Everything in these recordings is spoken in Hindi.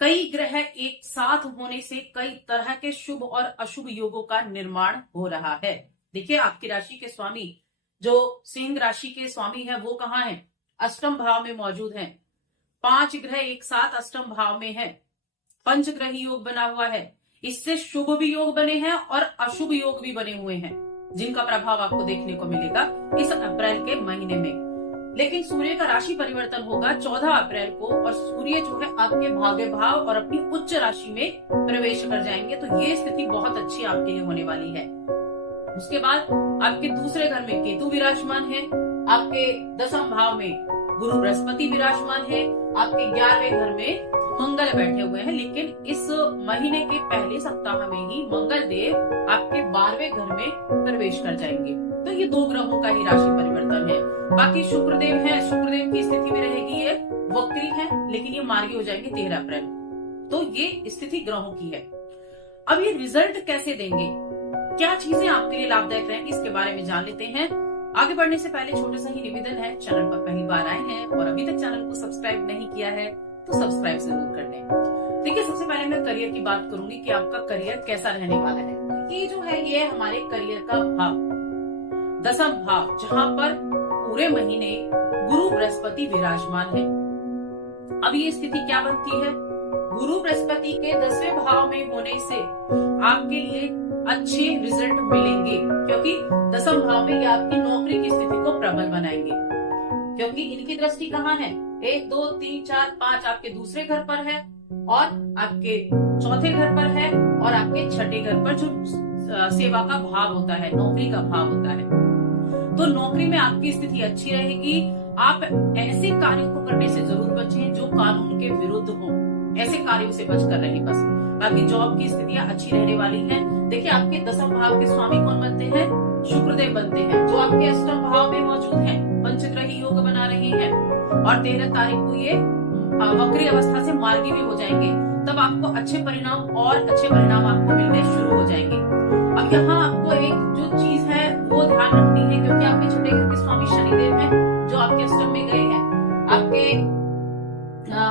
कई ग्रह एक साथ होने से कई तरह के शुभ और अशुभ योगों का निर्माण हो रहा है। देखिए, आपकी राशि के स्वामी जो सिंह राशि के स्वामी है वो कहाँ है? अष्टम भाव में मौजूद हैं। 5 ग्रह एक साथ अष्टम भाव में है। पंचग्रही योग बना हुआ है। इससे शुभ भी योग बने हैं और अशुभ योग भी बने हुए हैं, जिनका प्रभाव आपको देखने को मिलेगा इस अप्रैल के महीने में। लेकिन सूर्य का राशि परिवर्तन होगा 14 अप्रैल को, और सूर्य जो है आपके भाग्य भाव और अपनी उच्च राशि में प्रवेश कर जाएंगे। तो ये स्थिति बहुत अच्छी आपके लिए होने वाली है। उसके बाद आपके दूसरे घर में केतु विराजमान है, आपके 10वें भाव में गुरु बृहस्पति विराजमान है, आपके 11वें घर में मंगल बैठे हुए हैं। लेकिन इस महीने के पहले सप्ताह में ही मंगल देव आपके 12वें घर में प्रवेश कर जाएंगे। तो ये 2 ग्रहों का ही राशि परिवर्तन है। बाकी शुक्रदेव है, शुक्रदेव की स्थिति में रहेगी, ये वक्री है, लेकिन ये मार्गी हो जाएंगे 13 अप्रैल। तो ये स्थिति ग्रहों की है। अब ये रिजल्ट कैसे देंगे, क्या चीजें आपके लिए लाभदायक रहेंगी, इसके बारे में जान लेते हैं। आगे बढ़ने से पहले छोटा सा ही निवेदन है, चैनल पर पहली बार आए हैं और अभी तक चैनल को सब्सक्राइब नहीं किया है तो सब्सक्राइब जरूर कर लें। देखिए, सबसे पहले मैं करियर की बात करूंगी कि आपका करियर कैसा रहने वाला है। ये जो है ये हमारे करियर का भाव, 10वां भाव, जहां पर पूरे महीने गुरु बृहस्पति विराजमान है। अब ये स्थिति क्या बनती है? गुरु बृहस्पति के 10वें भाव में होने से आपके लिए अच्छे रिजल्ट मिलेंगे, क्योंकि 10वें भाव में ये आपकी नौकरी की स्थिति को प्रबल बनाएंगे, क्योंकि इनकी दृष्टि कहाँ है? 1, 2, 3, 4, 5 आपके दूसरे घर पर है, और आपके चौथे घर पर है, और आपके छठे घर पर जो सेवा का भाव होता है, नौकरी का भाव होता है। तो नौकरी में आपकी स्थिति अच्छी रहेगी। आप ऐसे कार्यों को करने से जरूर बचें जो कानून के विरुद्ध हो, ऐसे कार्यों से बचकर रहें बस। बाकी जॉब की स्थितियां अच्छी रहने वाली हैं। देखिए, आपके 10वें भाव के स्वामी कौन बनते हैं? शुक्रदेव बनते हैं, जो आपके अष्टम भाव में मौजूद हैं, पंचग्रही योग बना रहे हैं, और 13 तारीख को ये वक्री अवस्था से मार्गी भी हो जाएंगे। तब आपको अच्छे परिणाम आपको मिलने शुरू हो जाएंगे। अब यहाँ आपको एक जो चीज है वो ध्यान रखनी है, क्योंकि आपके छठे घर के स्वामी शनिदेव हैं, जो आपके अष्टम में गए हैं।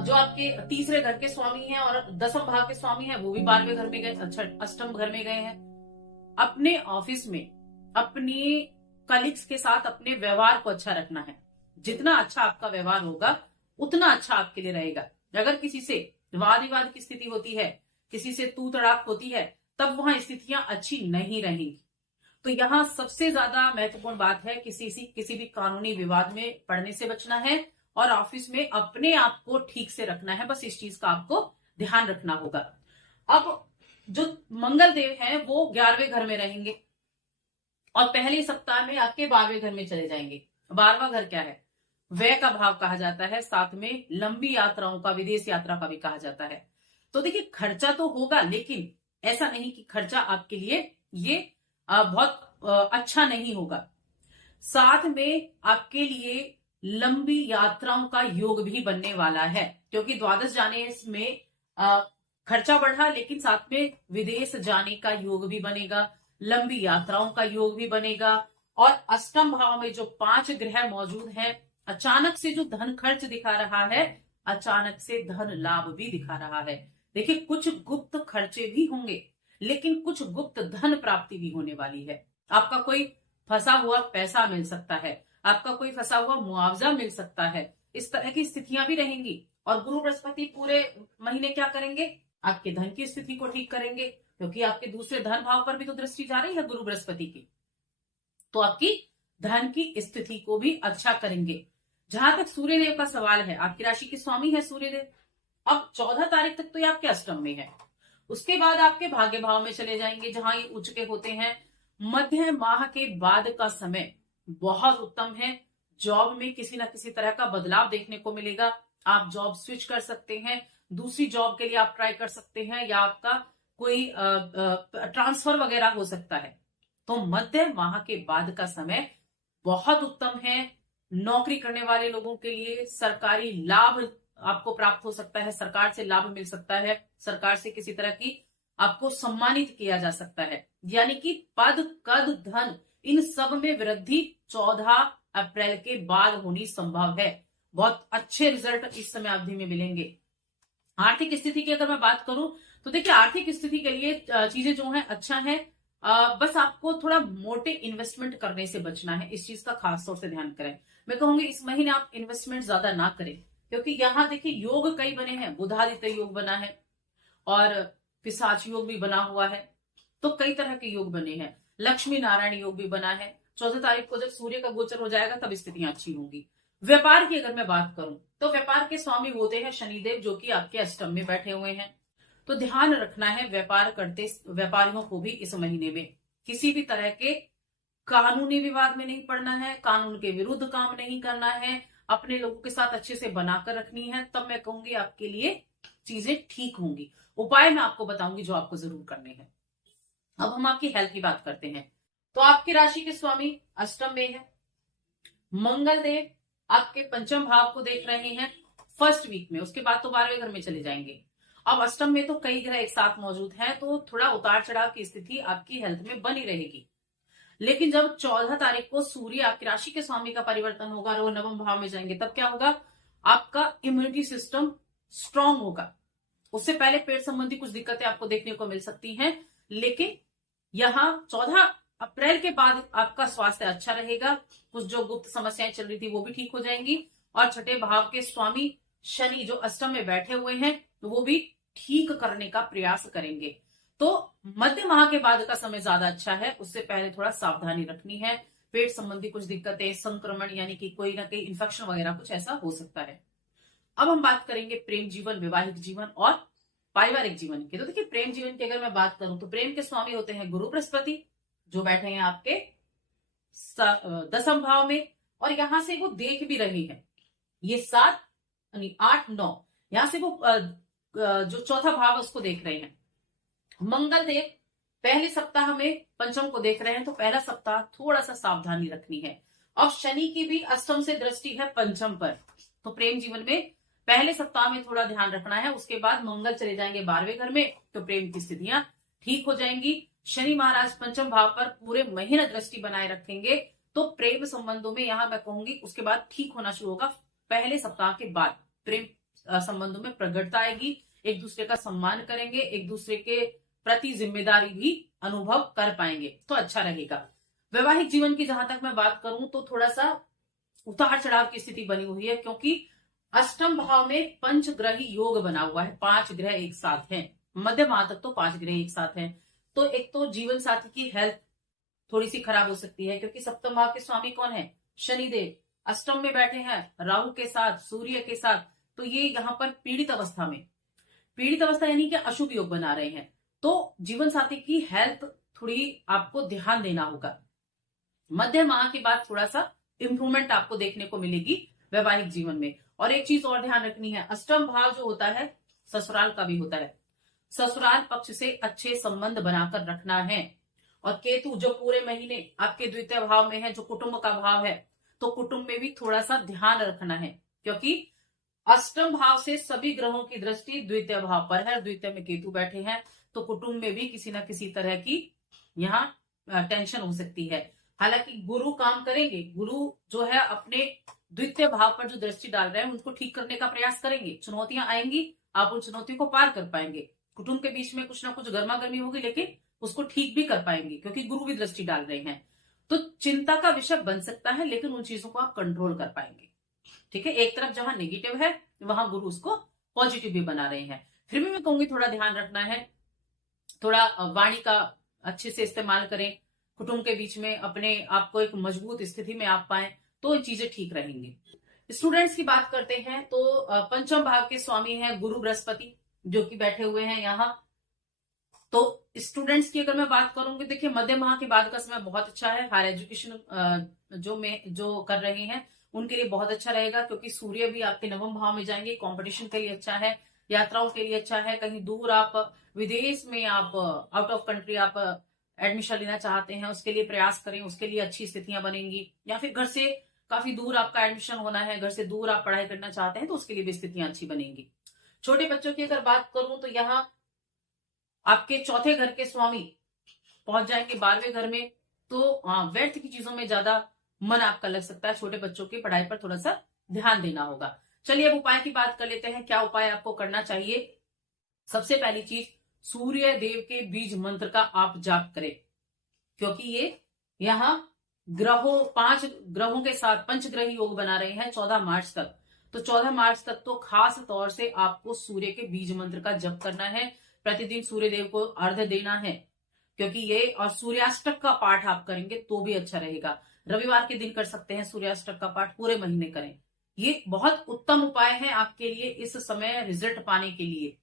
जो आपके तीसरे घर के स्वामी हैं और 10वें भाव के स्वामी हैं, वो भी 12वें घर में गए, अष्टम घर में गए हैं। अपने ऑफिस में अपने कलीग्स के साथ अपने व्यवहार को अच्छा रखना है। जितना अच्छा आपका व्यवहार होगा उतना अच्छा आपके लिए रहेगा। अगर किसी से वाद विवाद की स्थिति होती है, किसी से तू तड़ाक होती है, तब वहां स्थितियां अच्छी नहीं रहेंगी। तो यहाँ सबसे ज्यादा महत्वपूर्ण बात है किसी भी कानूनी विवाद में पड़ने से बचना है, और ऑफिस में अपने आप को ठीक से रखना है। बस इस चीज का आपको ध्यान रखना होगा। अब जो मंगल देव हैं वो 11वें घर में रहेंगे, और पहले सप्ताह में आपके 12वें घर में चले जाएंगे। 12वां घर क्या है? व्यय का भाव कहा जाता है, साथ में लंबी यात्राओं का, विदेश यात्रा का भी कहा जाता है। तो देखिए, खर्चा तो होगा, लेकिन ऐसा नहीं कि खर्चा आपके लिए ये बहुत अच्छा नहीं होगा। साथ में आपके लिए लंबी यात्राओं का योग भी बनने वाला है, क्योंकि द्वादश जाने में खर्चा बढ़ा, लेकिन साथ में विदेश जाने का योग भी बनेगा, लंबी यात्राओं का योग भी बनेगा। और अष्टम भाव में जो 5 ग्रह मौजूद हैं, अचानक से जो धन खर्च दिखा रहा है, अचानक से धन लाभ भी दिखा रहा है। देखिए, कुछ गुप्त खर्चे भी होंगे, लेकिन कुछ गुप्त धन प्राप्ति भी होने वाली है। आपका कोई फंसा हुआ पैसा मिल सकता है, आपका कोई फंसा हुआ मुआवजा मिल सकता है। इस तरह की स्थितियां भी रहेंगी। और गुरु बृहस्पति पूरे महीने क्या करेंगे? आपके धन की स्थिति को ठीक करेंगे, क्योंकि आपके दूसरे धन भाव पर भी तो दृष्टि जा रही है गुरु बृहस्पति की। तो आपकी धन की स्थिति को भी अच्छा करेंगे। जहां तक सूर्यदेव का सवाल है, आपकी राशि के स्वामी है सूर्यदेव। अब 14 तारीख तक तो ये आपके अष्टम में है, उसके बाद आपके भाग्य भाव में चले जाएंगे, जहां ये उच्च के होते हैं। मध्य माह के बाद का समय बहुत उत्तम है। जॉब में किसी न किसी तरह का बदलाव देखने को मिलेगा। आप जॉब स्विच कर सकते हैं, दूसरी जॉब के लिए आप ट्राई कर सकते हैं, या आपका कोई ट्रांसफर वगैरह हो सकता है। तो मध्य माह के बाद का समय बहुत उत्तम है। नौकरी करने वाले लोगों के लिए सरकारी लाभ आपको प्राप्त हो सकता है, सरकार से लाभ मिल सकता है, सरकार से किसी तरह की आपको सम्मानित किया जा सकता है। यानी कि पद, कद, धन, इन सब में वृद्धि 14 अप्रैल के बाद होनी संभव है। बहुत अच्छे रिजल्ट इस समय अवधि में मिलेंगे। आर्थिक स्थिति की अगर मैं बात करूं तो देखिए आर्थिक स्थिति के लिए चीजें जो है अच्छा है। बस आपको थोड़ा मोटे इन्वेस्टमेंट करने से बचना है, इस चीज का खास तौर से ध्यान करें। मैं कहूंगी इस महीने आप इन्वेस्टमेंट ज्यादा ना करें, क्योंकि यहाँ देखिए योग कई बने हैं, बुधादित्य योग बना है और पिशाच योग भी बना हुआ है। तो कई तरह के योग बने हैं, लक्ष्मी नारायण योग भी बना है। 14 तारीख को जब सूर्य का गोचर हो जाएगा तब स्थितियां अच्छी होंगी। व्यापार की अगर मैं बात करूं तो व्यापार के स्वामी होते हैं शनिदेव, जो कि आपके अष्टम में बैठे हुए हैं। तो ध्यान रखना है व्यापार करते व्यापारियों को भी इस महीने में किसी भी तरह के कानूनी विवाद में नहीं पड़ना है, कानून के विरुद्ध काम नहीं करना है, अपने लोगों के साथ अच्छे से बनाकर रखनी है। तब मैं कहूंगी आपके लिए चीजें ठीक होंगी। उपाय मैं आपको बताऊंगी जो आपको जरूर करने हैं। अब हम आपकी हेल्थ की बात करते हैं। तो आपकी राशि के स्वामी अष्टम में है, मंगल देव आपके पंचम भाव को देख रहे हैं फर्स्ट वीक में, उसके बाद तो 12वें घर में चले जाएंगे। अब अष्टम में तो कई ग्रह एक साथ मौजूद हैं, तो थोड़ा उतार चढ़ाव की स्थिति आपकी हेल्थ में बनी रहेगी। लेकिन जब 14 तारीख को सूर्य आपकी राशि के स्वामी का परिवर्तन होगा और वो नवम भाव में जाएंगे, तब क्या होगा, आपका इम्यूनिटी सिस्टम स्ट्रांग होगा। उससे पहले पेट संबंधी कुछ दिक्कतें आपको देखने को मिल सकती हैं, लेकिन यहाँ 14 अप्रैल के बाद आपका स्वास्थ्य अच्छा रहेगा। कुछ जो गुप्त समस्याएं चल रही थी वो भी ठीक हो जाएंगी, और छठे भाव के स्वामी शनि जो अष्टम में बैठे हुए हैं तो वो भी ठीक करने का प्रयास करेंगे। तो मध्य माह के बाद का समय ज्यादा अच्छा है, उससे पहले थोड़ा सावधानी रखनी है। पेट संबंधी कुछ दिक्कतें, संक्रमण यानी कि कोई ना कोई इन्फेक्शन वगैरह कुछ ऐसा हो सकता है। अब हम बात करेंगे प्रेम जीवन, वैवाहिक जीवन और पारिवारिक जीवन की। तो देखिए प्रेम जीवन की अगर मैं बात करूं तो प्रेम के स्वामी होते हैं गुरु बृहस्पति, जो बैठे हैं आपके दसम भाव में, और यहां से वो देख भी रहे हैं ये 7 यानी 8 9, यहां से वो जो चौथा भाव उसको देख रहे हैं। मंगल देव पहले सप्ताह में पंचम को देख रहे हैं, तो पहला सप्ताह थोड़ा सा सावधानी रखनी है। और शनि की भी अष्टम से दृष्टि है पंचम पर, तो प्रेम जीवन में पहले सप्ताह में थोड़ा ध्यान रखना है। उसके बाद मंगल चले जाएंगे 12वें घर में, तो प्रेम की स्थितियां ठीक हो जाएंगी। शनि महाराज पंचम भाव पर पूरे महीने दृष्टि बनाए रखेंगे, तो प्रेम संबंधों में यहां मैं कहूंगी उसके बाद ठीक होना शुरू होगा। पहले सप्ताह के बाद प्रेम संबंधों में प्रगटता आएगी, एक दूसरे का सम्मान करेंगे, एक दूसरे के प्रति जिम्मेदारी भी अनुभव कर पाएंगे, तो अच्छा रहेगा। वैवाहिक जीवन की जहां तक मैं बात करूं तो थोड़ा सा उतार चढ़ाव की स्थिति बनी हुई है, क्योंकि अष्टम भाव में पंचग्रही योग बना हुआ है, 5 ग्रह एक साथ हैं। मध्य माह तक तो 5 ग्रह एक साथ हैं। तो एक तो जीवन साथी की हेल्थ थोड़ी सी खराब हो सकती है, क्योंकि सप्तम भाव के स्वामी कौन है, शनिदेव, अष्टम में बैठे हैं राहु के साथ, सूर्य के साथ। तो ये यहाँ पर पीड़ित अवस्था में, पीड़ित अवस्था यानी कि अशुभ योग बना रहे हैं। तो जीवन साथी की हेल्थ थोड़ी आपको ध्यान देना होगा। मध्य माह के बाद थोड़ा सा इंप्रूवमेंट आपको देखने को मिलेगी वैवाहिक जीवन में। और एक चीज और ध्यान रखनी है, अष्टम भाव जो होता है ससुराल का भी होता है, ससुराल पक्ष से अच्छे संबंध बनाकर रखना है। और केतु जो पूरे महीने आपके द्वितीय भाव में है, जो कुटुंब का भाव है, तो कुटुंब में भी थोड़ा सा ध्यान रखना है, क्योंकि अष्टम भाव से सभी ग्रहों की दृष्टि द्वितीय भाव पर है, द्वितीय में केतु बैठे हैं, तो कुटुंब में भी किसी न किसी तरह की यहाँ टेंशन हो सकती है। हालांकि गुरु काम करेंगे, गुरु जो है अपने द्वितीय भाव पर जो दृष्टि डाल रहे हैं उनको ठीक करने का प्रयास करेंगे। चुनौतियां आएंगी, आप उन चुनौतियों को पार कर पाएंगे। कुटुंब के बीच में कुछ ना कुछ गर्मा गर्मी होगी, लेकिन उसको ठीक भी कर पाएंगे, क्योंकि गुरु भी दृष्टि डाल रहे हैं। तो चिंता का विषय बन सकता है, लेकिन उन चीजों को आप कंट्रोल कर पाएंगे। ठीक है, एक तरफ जहां नेगेटिव है वहां गुरु उसको पॉजिटिव भी बना रहे हैं। फिर भी मैं कहूंगी थोड़ा ध्यान रखना है, थोड़ा वाणी का अच्छे से इस्तेमाल करें, कुटुंब के बीच में अपने आप को एक मजबूत स्थिति में आप पाएं, तो ये चीजें ठीक रहेंगी। स्टूडेंट्स की बात करते हैं तो पंचम भाव के स्वामी हैं गुरु बृहस्पति, जो कि बैठे हुए हैं यहाँ। तो स्टूडेंट्स की अगर मैं बात करूंगी, देखिए मध्य माह के बाद का समय बहुत अच्छा है। हायर एजुकेशन जो कर रहे हैं उनके लिए बहुत अच्छा रहेगा, क्योंकि सूर्य भी आपके नवम भाव में जाएंगे, कंपटीशन के लिए अच्छा है, यात्राओं के लिए अच्छा है। कहीं दूर आप विदेश में, आप आउट ऑफ कंट्री आप एडमिशन लेना चाहते हैं, उसके लिए प्रयास करें, उसके लिए अच्छी स्थितियां बनेंगी। या फिर घर से काफी दूर आपका एडमिशन होना है, घर से दूर आप पढ़ाई करना चाहते हैं, तो उसके लिए भी स्थितियां अच्छी बनेंगी। छोटे बच्चों की अगर बात करूं तो यहाँ आपके चौथे घर के स्वामी पहुंच जाएंगे 12वें घर में, तो व्यर्थ की चीजों में ज्यादा मन आपका लग सकता है। छोटे बच्चों की पढ़ाई पर थोड़ा सा ध्यान देना होगा। चलिए अब उपाय की बात कर लेते हैं, क्या उपाय आपको करना चाहिए सबसे पहली चीज, सूर्य देव के बीज मंत्र का आप जाप करें, क्योंकि ये यहाँ ग्रहों 5 ग्रहों के साथ पंचग्रही योग बना रहे हैं 14 मार्च तक। तो 14 मार्च तक तो खास तौर से आपको सूर्य के बीज मंत्र का जप करना है, प्रतिदिन सूर्य देव को अर्घ्य देना है, क्योंकि ये, और सूर्याष्टक का पाठ आप करेंगे तो भी अच्छा रहेगा। रविवार के दिन कर सकते हैं सूर्याष्टक का पाठ, पूरे महीने करें। ये बहुत उत्तम उपाय है आपके लिए इस समय रिजल्ट पाने के लिए।